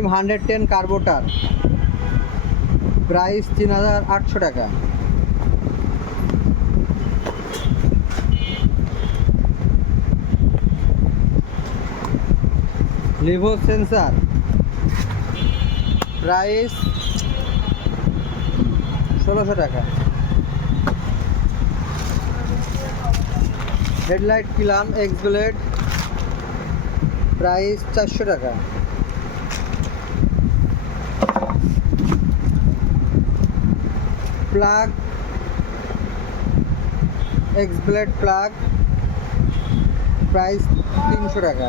রিম 110 carburettor, price 3800 টাকা। Livo sensor, price 1600 টাকা। Headlight কিলাম এক্স ব্লেড, প্রাইস 400 টাকা। Plug X blade plug, price 300 টাকা।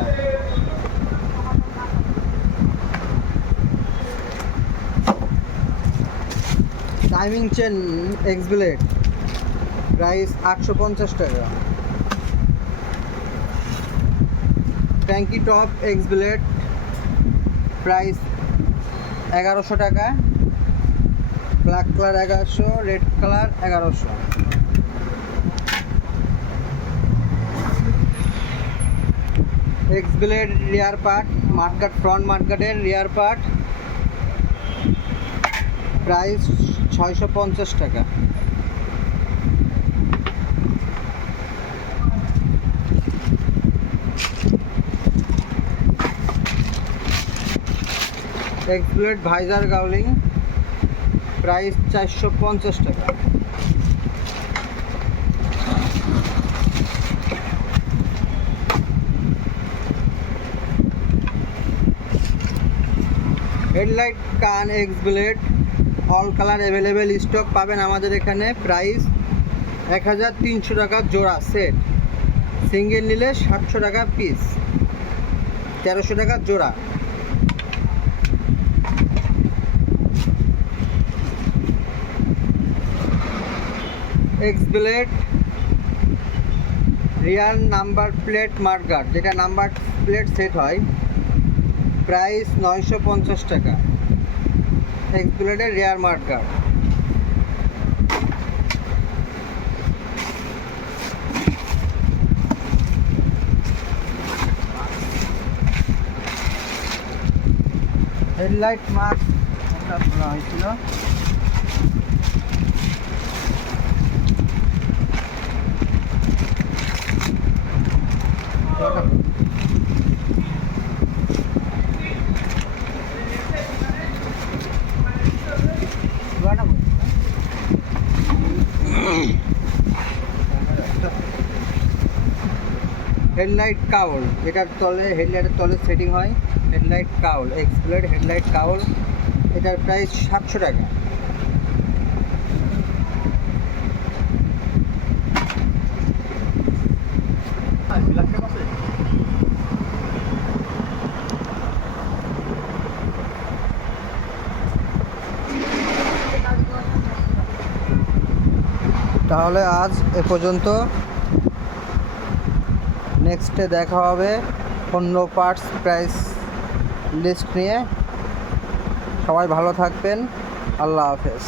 Timing chain X blade, price 850 টাকা। ট্যাঙ্কি টপ এক্স ব্লেড, প্রাইস 1100 টাকা। Black colour 1100, red colour 1100। X blade rear part, mudguard front মাঠগাটের rear part, price 650 টাকা। X blade visor cowling, price 450 টাকা। Headlight কান X blade, all colour available stock পাবেন আমাদের এখানে। প্রাইস 1300 টাকা জোড়া সেট, সিঙ্গেল নিলে 700 টাকা পিস, 1300 টাকা জোড়া। এক্স ব্লেড রিয়ার নাম্বার প্লেট মার্কার, যেটা নাম্বার প্লেট সেট হয়, প্রাইস 950 টাকা। এক্স ব্লেডের রিয়ার মার্কার। হেডলাইট মার্ক বলা হয়েছিল, হেডলাইট কাউল, এটার তলে হেডলাইটের তলে সেটিং হয়। Headlight cowl x blade headlight cowl, এটার প্রাইস 700 টাকা। তাহলে আজ এ পর্যন্ত, নেক্সটে দেখা হবে অন্য পার্টস প্রাইস লিস্ট নিয়ে। সবাই ভালো থাকবেন, আল্লাহ হাফেজ।